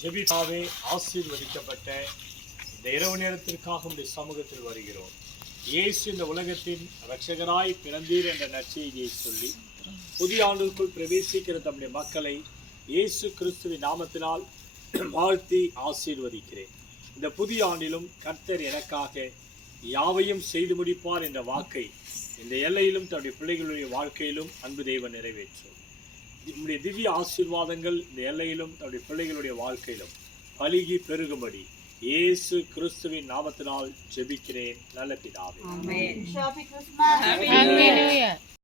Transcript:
ஜெபித்தாவே ஆசீர்வதிக்கப்பட்ட இந்த இரவு நேரத்திற்காக உடைய சமூகத்தில் வருகிறோம். இயேசு இந்த உலகத்தின் இரட்சகராய் பிறந்தீர் என்ற நற்செய்தியை சொல்லி புதிய ஆண்டுக்குள் பிரவேசிக்கிற தம்முடைய மக்களை இயேசு கிறிஸ்துவின் நாமத்தினால் வாழ்த்தி ஆசீர்வதிக்கிறேன். இந்த புதிய ஆண்டிலும் கர்த்தர் எனக்காக யாவையும் செய்து முடிப்பார் என்ற வாக்கை இந்த எல்லையிலும் தன்னுடைய பிள்ளைகளுடைய வாழ்க்கையிலும் அன்பு தெய்வம் நிறைவேற்றும். நம்முடைய திவ்ய ஆசீர்வாதங்கள் இந்த எல்லையிலும் தன்னுடைய பிள்ளைகளுடைய வாழ்க்கையிலும் பலுகி பெருகும்படி இயேசு கிறிஸ்துவின் நாமத்தினால் ஜெபிக்கிறேன் நல்ல பிதாவே.